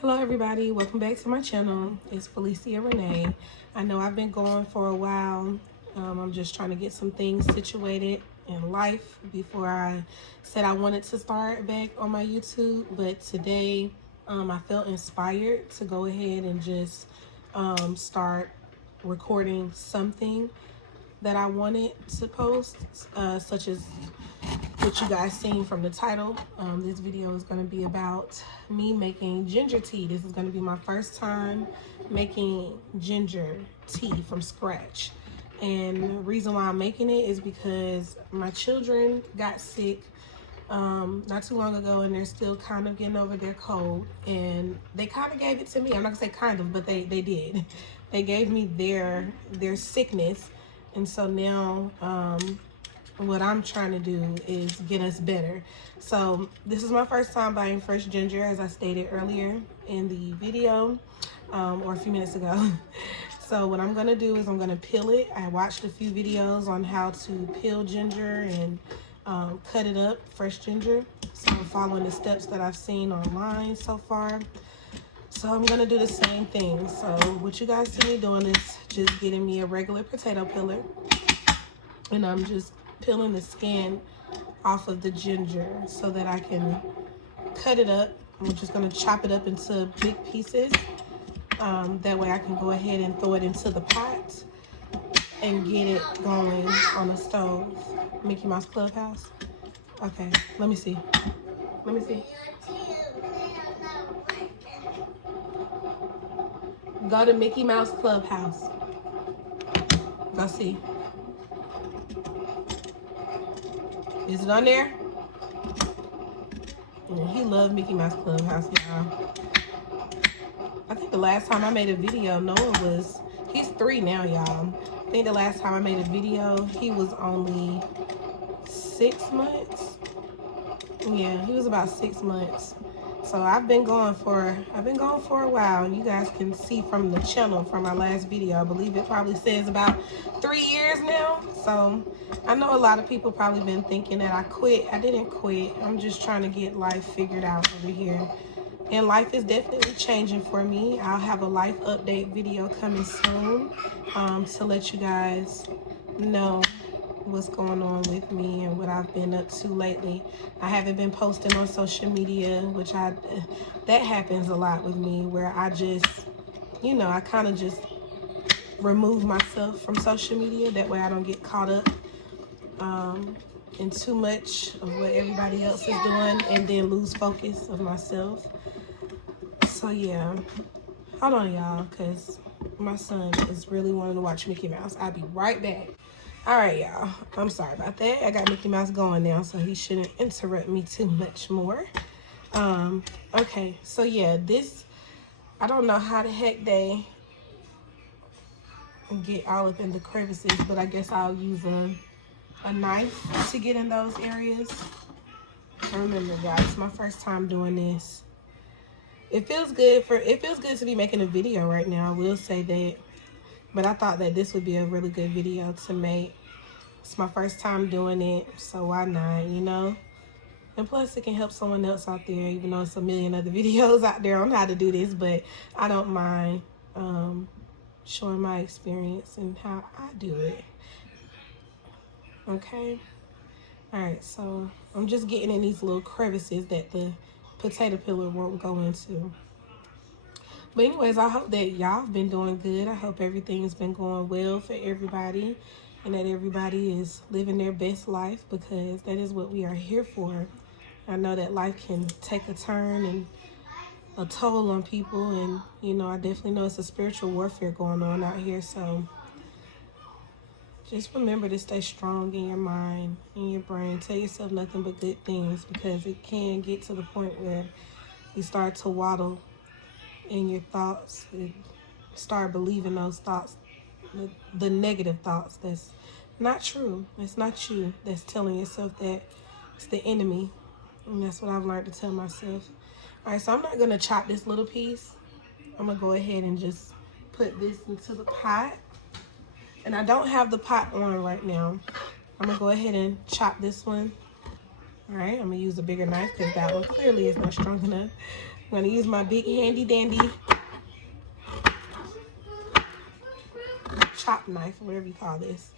Hello everybody, welcome back to my channel. It's Felicia Renee. I know I've been going for a while. I'm just trying to get some things situated in life before I said I wanted to start back on my YouTube. But today I felt inspired to go ahead and just start recording something that I wanted to post, such as what you guys seen from the title. This video is going to be about me making ginger tea. This is going to be my first time making ginger tea from scratch. And the reason why I'm making it is because my children got sick not too long ago, and they're still kind of getting over their cold. And they kind of gave it to me. I'm not gonna say kind of, but they did. They gave me their sickness. And so now what I'm trying to do is get us better. So this is my first time buying fresh ginger, as I stated earlier in the video, or a few minutes ago. So what I'm gonna do is I'm gonna peel it. I watched a few videos on how to peel ginger and cut it up, fresh ginger. So I'm following the steps that I've seen online so far. So I'm gonna do the same thing. So what you guys see me doing is just getting me a regular potato peeler, and I'm just peeling the skin off of the ginger so that I can cut it up. I'm just going to chop it up into big pieces. That way I can go ahead and throw it into the pot and get it going on the stove. Mickey Mouse Clubhouse. Okay, let me see. Let me see. Go to Mickey Mouse Clubhouse. Go see. Is it on there? Yeah, he loved Mickey Mouse Clubhouse, y'all. I think the last time I made a video, Noah was, he's 3 now, y'all. I think the last time I made a video, he was only 6 months. Yeah, he was about 6 months. So I've been going for a while. You guys can see from the channel from my last video. I believe it probably says about 3 years now. So I know a lot of people probably been thinking that I quit. I didn't quit. I'm just trying to get life figured out over here. And life is definitely changing for me. I'll have a life update video coming soon to let you guys know what's going on with me and what I've been up to lately. I haven't been posting on social media, which that happens a lot with me, where I just, you know, I kind of just remove myself from social media. That way I don't get caught up in too much of what everybody else is doing and then lose focus of myself. So yeah, hold on y'all, because my son is really wanting to watch Mickey Mouse. I'll be right back. All right, y'all. I'm sorry about that. I got Mickey Mouse going now, so he shouldn't interrupt me too much more. Okay, so yeah, this, I don't know how the heck they get all up in the crevices, but I guess I'll use a knife to get in those areas. Remember, guys, it's my first time doing this. It feels good to be making a video right now. I will say that. But I thought that this would be a really good video to make. It's my first time doing it, so why not, you know? And plus, it can help someone else out there, even though it's a million other videos out there on how to do this. But I don't mind showing my experience and how I do it. Okay? Alright, so I'm just getting in these little crevices that the potato peeler won't go into. But anyways, I hope that y'all have been doing good. I hope everything's been going well for everybody and that everybody is living their best life, because that is what we are here for. I know that life can take a turn and a toll on people, and you know, I definitely know it's a spiritual warfare going on out here. So just remember to stay strong in your mind, in your brain. Tell yourself nothing but good things, because it can get to the point where you start to waddle in your thoughts and start believing those thoughts, the negative thoughts that's not true. It's not you that's telling yourself that. It's the enemy. And that's what I've learned to tell myself. All right, so I'm not going to chop this little piece. I'm going to go ahead and just put this into the pot. And I don't have the pot on right now. I'm going to go ahead and chop this one. All right, I'm going to use a bigger knife because that one clearly is not strong enough. I'm gonna use my big handy dandy chop knife, or whatever you call this.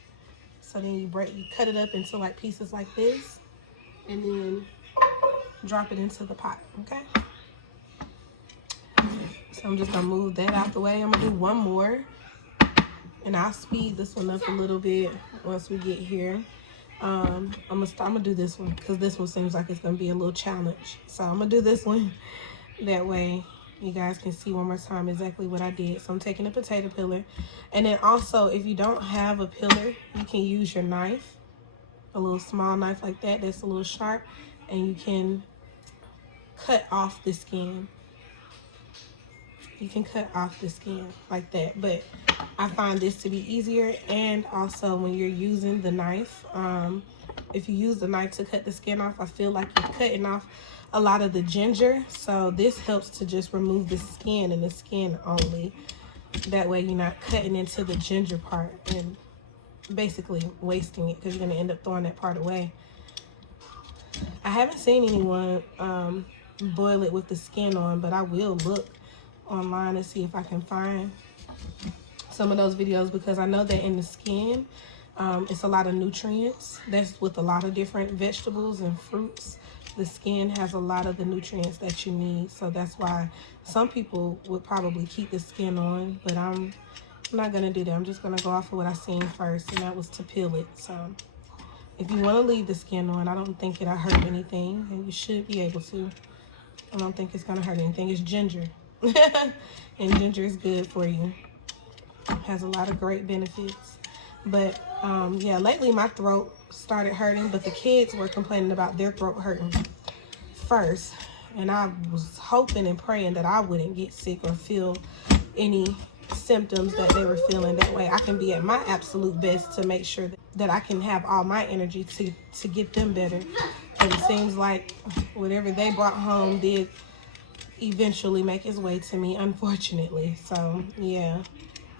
So then you cut it up into like pieces like this, and then drop it into the pot, okay? So I'm just gonna move that out the way. I'm gonna do one more, and I'll speed this one up a little bit once we get here. I'm gonna do this one because this one seems like it's gonna be a little challenge. So I'm gonna do this one. That way you guys can see one more time exactly what I did. So I'm taking a potato peeler, and then also if you don't have a peeler, you can use your knife, a little small knife like that that's a little sharp, and you can cut off the skin. You can cut off the skin like that, but I find this to be easier. And also when you're using the knife, if you use the knife to cut the skin off, I feel like you're cutting off a lot of the ginger. So this helps to just remove the skin and the skin only. That way you're not cutting into the ginger part and basically wasting it, because you're going to end up throwing that part away. I haven't seen anyone boil it with the skin on, but I will look online to see if I can find some of those videos, because I know that in the skin it's a lot of nutrients. That's with a lot of different vegetables and fruits. The skin has a lot of the nutrients that you need, so that's why some people would probably keep the skin on, but I'm not gonna do that. I'm just gonna go off of what I seen first, and that was to peel it. So if you want to leave the skin on, I don't think it'll hurt anything, and you should be able to. I don't think it's gonna hurt anything. It's ginger. And ginger is good for you. It has a lot of great benefits. But yeah, lately my throat started hurting, but the kids were complaining about their throat hurting first, and I was hoping and praying that I wouldn't get sick or feel any symptoms that they were feeling. That way I can be at my absolute best to make sure that I can have all my energy to get them better. And it seems like whatever they brought home did eventually make its way to me, unfortunately. So yeah,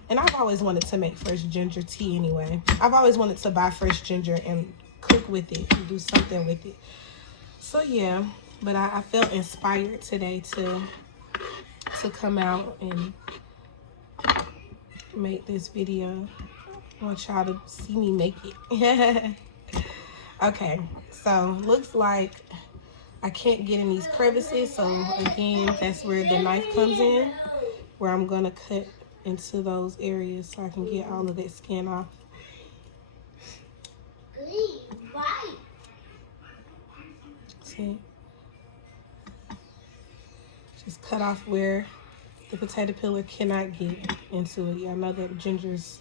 and I've always wanted to make fresh ginger tea anyway. I've always wanted to buy fresh ginger and cook with it and do something with it. So yeah, but I felt inspired today to come out and make this video. I want y'all to see me make it. Okay, so looks like I can't get in these crevices, so again, that's where the knife comes in, where I'm gonna cut into those areas so I can get all of that skin off. See? Just cut off where the potato peeler cannot get into it. Y'all know that ginger's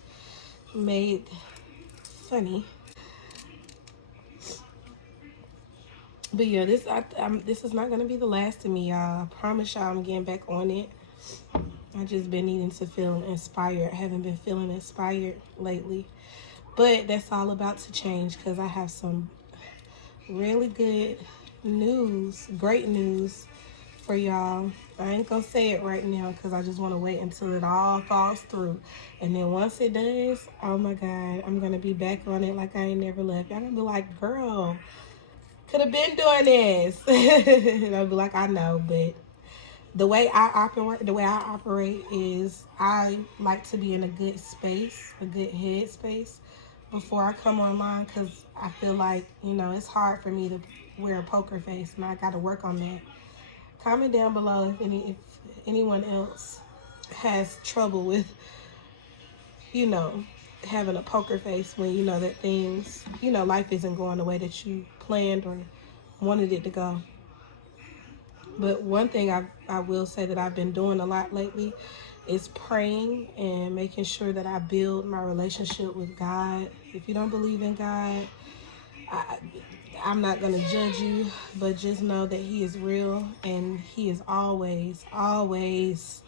made funny. But yeah, this is not gonna be the last of me, y'all. I promise y'all I'm getting back on it. I just been needing to feel inspired. I haven't been feeling inspired lately, but that's all about to change, because I have some really good news, great news for y'all. I ain't gonna say it right now because I just want to wait until it all falls through, and then once it does, oh my God, I'm gonna be back on it like I ain't never left. Y'all gonna be like, girl, could have been doing this. And I'll be like, I know, but the way I operate is I like to be in a good space, a good head space before I come online, because I feel like, you know, it's hard for me to wear a poker face, and I got to work on that. Comment down below if anyone else has trouble with, you know, having a poker face when you know that things, you know, life isn't going the way that you planned or wanted it to go. But one thing I will say that I've been doing a lot lately is praying and making sure that I build my relationship with God. If you don't believe in God, I'm not going to judge you, but just know that He is real, and He is always, always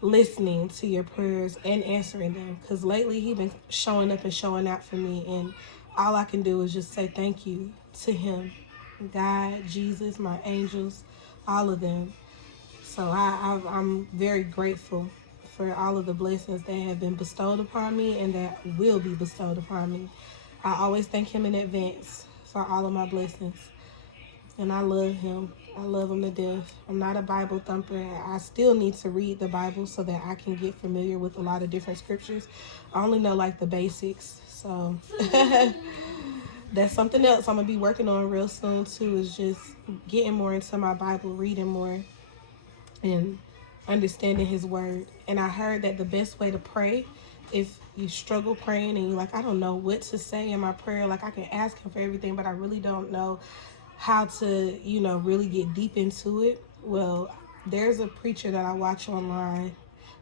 listening to your prayers and answering them. Because lately He's been showing up and showing out for me, and all I can do is just say thank you to Him. God, Jesus, my angels, all of them. So I'm very grateful for all of the blessings that have been bestowed upon me and that will be bestowed upon me. I always thank Him in advance for all of my blessings. and I love him. I love him to death. I'm not a Bible thumper. I still need to read the Bible so that I can get familiar with a lot of different scriptures. I only know like the basics. So that's something else I'm going to be working on real soon too, is just getting more into my Bible, reading more, and understanding his word. And I heard that the best way to pray, if you struggle praying and you're like, I don't know what to say in my prayer, like I can ask him for everything, but I really don't know how to, you know, really get deep into it. Well, there's a preacher that I watch online,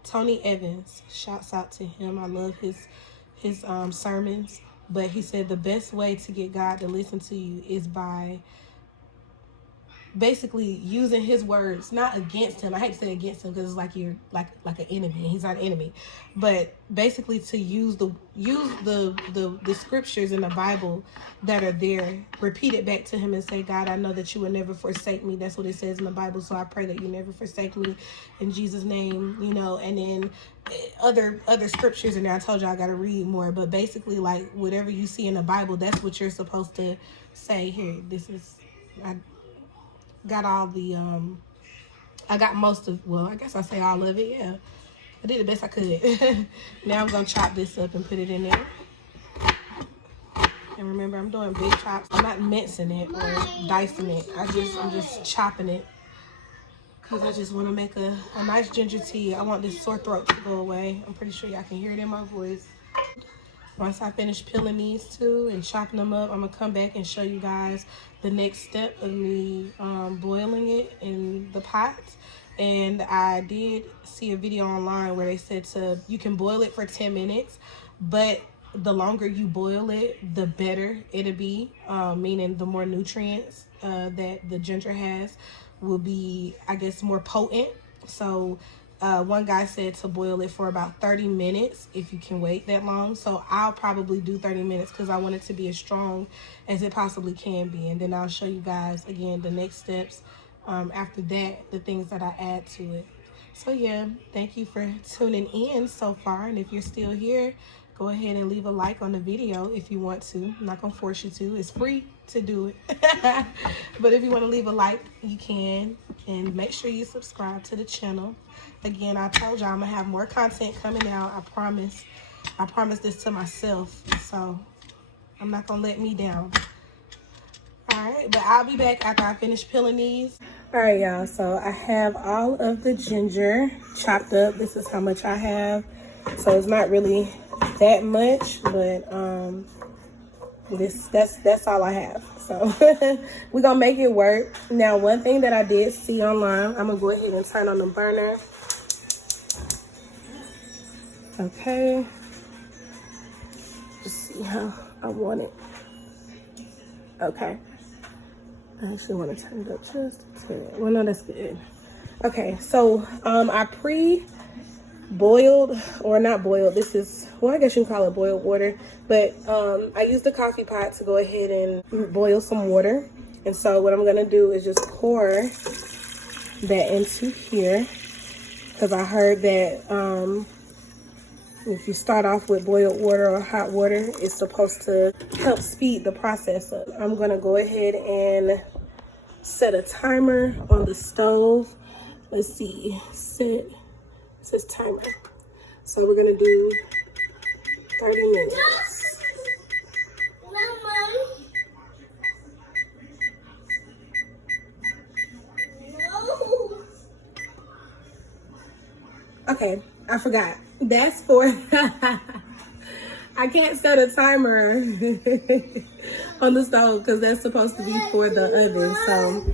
Tony Evans. Shouts out to him. I love his sermons. But he said the best way to get God to listen to you is by basically using his words, not against him. I hate to say against him because it's like you're like an enemy, and he's not an enemy. But basically to use the scriptures in the Bible that are there, repeat it back to him and say, God, I know that you will never forsake me. That's what it says in the Bible. So I pray that you never forsake me in Jesus' name, you know. And then other scriptures, and I told you I got to read more, but basically like whatever you see in the Bible, that's what you're supposed to say. Here, this is, I got all the I got most of, well, I guess I say all of it. Yeah, I did the best I could. Now I'm gonna chop this up and put it in there. And remember, I'm doing big chops. I'm not mincing it or dicing it. I'm just chopping it because I just want to make a nice ginger tea. I want this sore throat to go away. I'm pretty sure y'all can hear it in my voice. Once I finish peeling these two and chopping them up, I'm gonna come back and show you guys the next step of me boiling it in the pot. And I did see a video online where they said you can boil it for 10 minutes, but the longer you boil it, the better it'll be, meaning the more nutrients that the ginger has will be, I guess, more potent. So one guy said to boil it for about 30 minutes if you can wait that long. So I'll probably do 30 minutes because I want it to be as strong as it possibly can be. And then I'll show you guys, again, the next steps after that, the things that I add to it. So yeah, thank you for tuning in so far. And if you're still here, go ahead and leave a like on the video if you want to. I'm not going to force you to. It's free to do it. But if you want to leave a like, you can. And make sure you subscribe to the channel. Again, I told y'all I'm going to have more content coming out. I promise. I promise this to myself. So I'm not going to let me down. Alright, but I'll be back after I finish peeling these. Alright, y'all. So I have all of the ginger chopped up. This is how much I have. So it's not really that much, but that's all I have. So we're gonna make it work. Now, one thing that I did see online, I'm gonna go ahead and turn on the burner. Okay, just see how I want it. Okay, I actually want to turn it up just a bit. Well, no, that's good. Okay, so I boiled, or not boiled, this is, well, I guess you can call it boiled water, but I used the coffee pot to go ahead and boil some water. And so what I'm gonna do is just pour that into here, because I heard that if you start off with boiled water or hot water, it's supposed to help speed the process up. I'm gonna go ahead and set a timer on the stove. Let's see, set, it says timer. So we're gonna do 30 minutes. Okay, I forgot. That's for I can't set a timer on the stove because that's supposed to be for the oven. So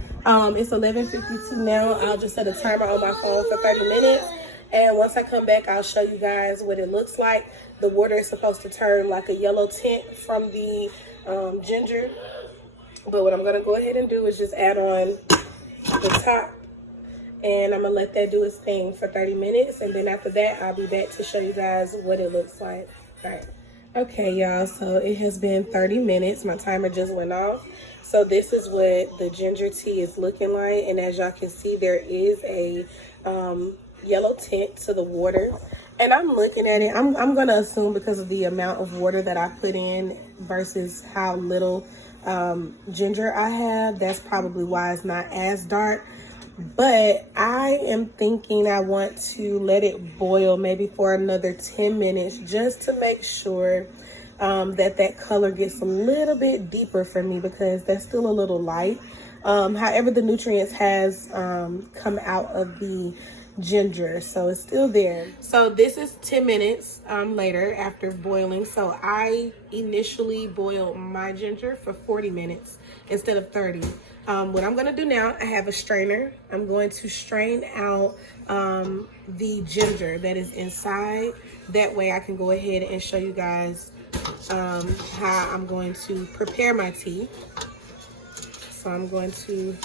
it's 11:52 now. I'll just set a timer on my phone for 30 minutes. And once I come back, I'll show you guys what it looks like. The water is supposed to turn like a yellow tint from the ginger. But what I'm going to go ahead and do is just add on the top. And I'm going to let that do its thing for 30 minutes. And then after that, I'll be back to show you guys what it looks like. All right. Okay, y'all. So it has been 30 minutes. My timer just went off. So this is what the ginger tea is looking like. And as y'all can see, there is a yellow tint to the water. And I'm looking at it. I'm going to assume because of the amount of water that I put in versus how little ginger I have. That's probably why it's not as dark. But I am thinking I want to let it boil maybe for another 10 minutes just to make sure that color gets a little bit deeper for me, because that's still a little light. However, the nutrients has come out of the ginger, so it's still there. So this is 10 minutes later after boiling. So I initially boiled my ginger for 40 minutes instead of 30. What I'm going to do now, I have a strainer. I'm going to strain out the ginger that is inside. That way I can go ahead and show you guys how I'm going to prepare my tea. So I'm going to,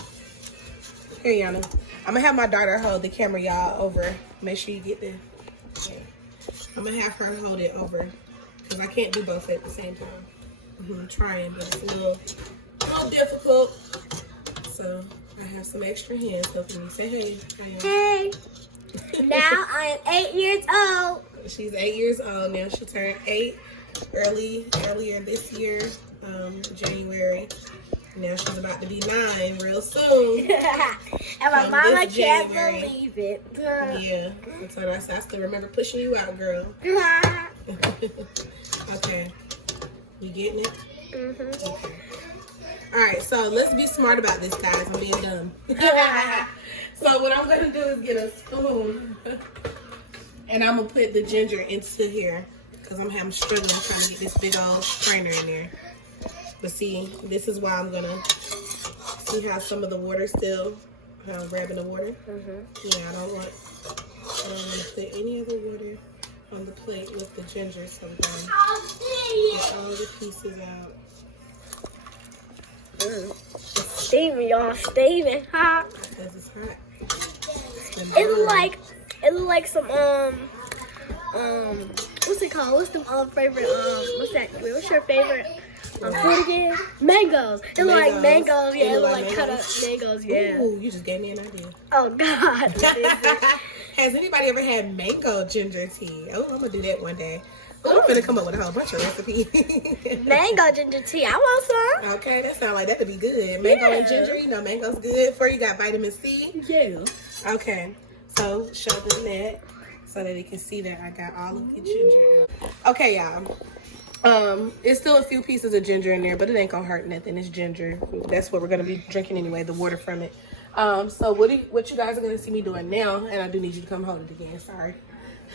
here, Yana. I'm gonna have my daughter hold the camera, y'all, over. Make sure you get the, I'm gonna have her hold it over, because I can't do both at the same time. I'm trying, but it's a little difficult. So I have some extra hands helping me. Say hey. Hey. Now I am 8 years old. She's 8 years old now. She turned 8 earlier this year, January. Now she's about to be 9 real soon. And my mama can't believe it. Yeah. So I still remember pushing you out, girl. Okay. You getting it? Mm-hmm. Okay. All right, so let's be smart about this, guys. I'm being dumb. So what I'm going to do is get a spoon. And I'm going to put the ginger into here, because I'm struggling trying to get this big old strainer in there. But see, this is why I'm gonna see how some of the water still, how I'm grabbing the water. Yeah, I don't want to put any of the water on the plate with the ginger sometimes. Get all the pieces out. Steaming, y'all, steaming, huh? Because it's hot. It look like some what's it called? What's the favorite what's your favorite food again? Mangoes. It look like mangoes. Yeah, it look like cut up mangoes. Yeah. Ooh, you just gave me an idea. Oh God. Has anybody ever had mango ginger tea? Oh, I'm gonna do that one day. I'm gonna come up with a whole bunch of recipes. Mango ginger tea. I want some. Okay, that sounds like that could be good. Mango and ginger, you know, mango's good for you. Got vitamin C. Yeah. Okay, so show them that so that they can see that I got all of the ginger. Okay, y'all. It's still a few pieces of ginger in there, but it ain't gonna hurt nothing. It's ginger. That's what we're gonna be drinking anyway, the water from it. So what you guys are gonna see me doing now, and I do need you to come hold it again, sorry.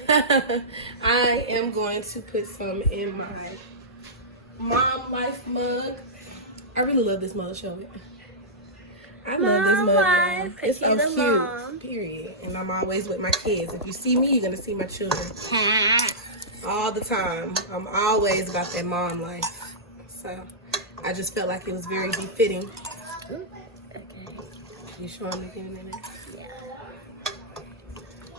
I am going to put some in my Mom Life mug. I really love this mug, show it. I love this mug. It's so cute, mom. Period. And I'm always with my kids. If you see me, you're gonna see my children. All the time. I'm always about that mom life. So I just felt like it was very befitting. Okay. You sure I'm making it in there?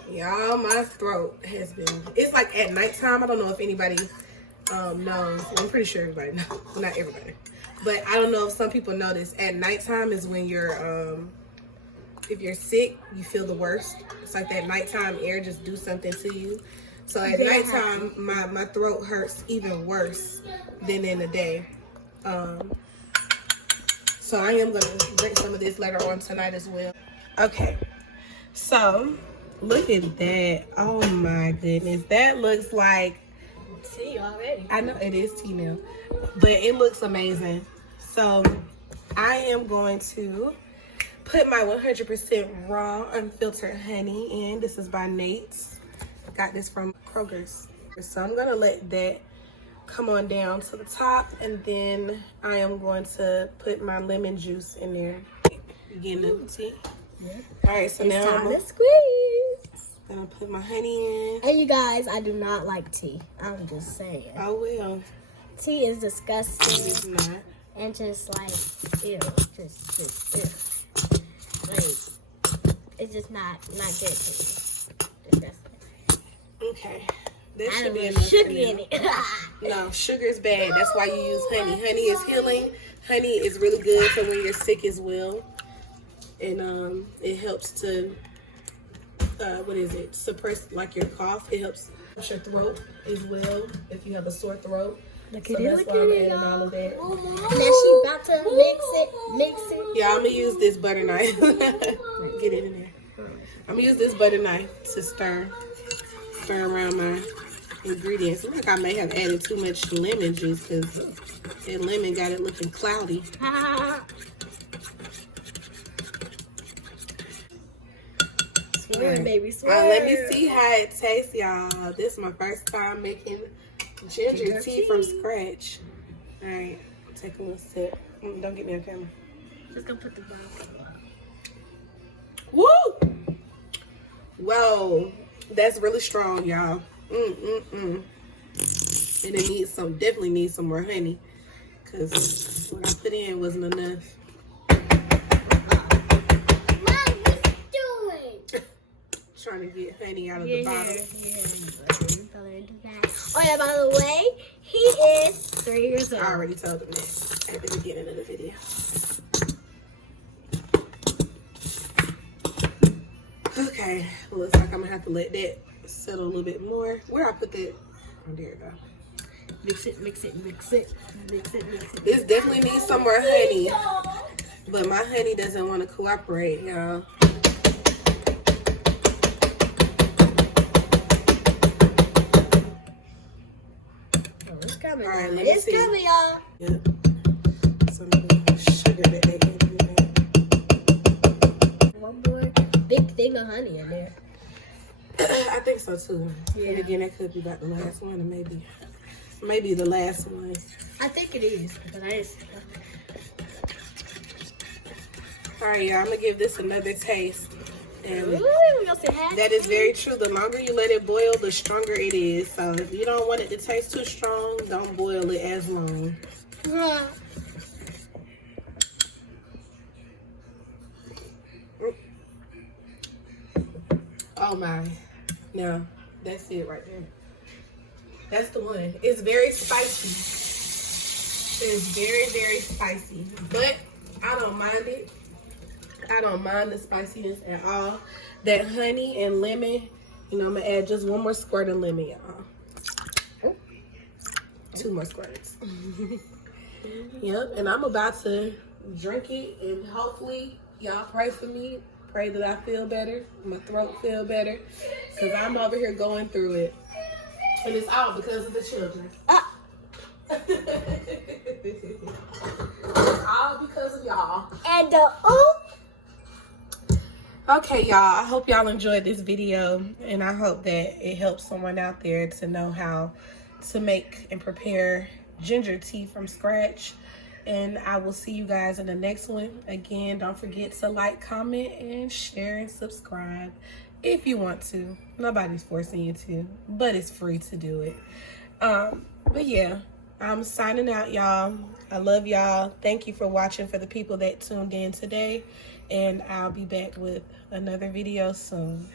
Yeah. Y'all, my throat has been, it's like at nighttime. I don't know if anybody knows. I'm pretty sure everybody knows. Well, not everybody. But I don't know if some people know this. At nighttime is when you're, if you're sick, you feel the worst. It's like that nighttime air just do something to you. So at nighttime, my throat hurts even worse than in the day. So I am going to drink some of this later on tonight as well. Okay, so look at that. Oh my goodness. That looks like tea already. I know it is tea now, but it looks amazing. So I am going to put my 100% raw unfiltered honey in. This is by Nate's. Got this from Kroger's. So I'm gonna let that come on down to the top, and then I am going to put my lemon juice in there. You getting the tea? Yeah. All right, so now I'm gonna squeeze. Gonna put my honey in. And you guys, I do not like tea. I'm just saying. Oh well. Tea is disgusting. It's not. And just like, ew, just ew. Like, it's just not good to me. Okay, that should be enough sugar in it. No, sugar is bad. That's why you use honey. Honey is healing. Honey is really good for when you're sick as well, and it helps to suppress like your cough. It helps your throat as well if you have a sore throat. Look So at that's it, why look I'm at it, adding all of that. And then she about to mix it. Yeah, I'm gonna use this butter knife. Get it in there. I'm gonna use this butter knife to stir around my ingredients. I think I may have added too much lemon juice because that lemon got it looking cloudy. Swear, baby, swear. Let me see how it tastes, y'all. This is my first time making ginger tea from scratch. All right, take a little sip. Don't get me on camera. Just gonna put the bottle. Woo! Whoa, that's really strong, y'all. And it needs definitely needs some more honey, cause what I put in wasn't enough. Mom, what you doing? Trying to get honey out of the bottle. Oh yeah, by the way, he is 3 years old. I already told him that at the beginning of the video. Okay, looks like I'm gonna have to let that settle a little bit more. Where I put that? Oh, there it go. Mix it, mix it, mix it, mix it, mix it. This definitely needs some more honey, but my honey doesn't want to cooperate, y'all. Oh, it's coming. All right, let me It's see. coming, y'all. Yep. Some of the sugar that they gave me. One more big thing of honey in there. I think so too. Yeah. And again, that could be about the last one, or maybe the last one. I think it is. But I just, All right, y'all. I'm gonna give this another taste. And ooh, we gonna say hi. that is very true. The longer you let it boil, the stronger it is. So if you don't want it to taste too strong, don't boil it as long. Oh my. No, that's it right there. That's the one. It's very spicy. It's very, very spicy. But I don't mind it. I don't mind the spiciness at all. That honey and lemon, you know, I'm gonna add just one more squirt of lemon, y'all. 2 more squirts. Yep, and I'm about to drink it, and hopefully y'all pray for me. Pray that I feel better, my throat feel better, because I'm over here going through it. And it's all because of the children. It's all because of y'all. And Okay, y'all, I hope y'all enjoyed this video, and I hope that it helps someone out there to know how to make and prepare ginger tea from scratch. And I will see you guys in the next one. Again, don't forget to like, comment, and share and subscribe if you want to. Nobody's forcing you to, but it's free to do it. But yeah, I'm signing out, y'all. I love y'all. Thank you for watching, for the people that tuned in today. And I'll be back with another video soon.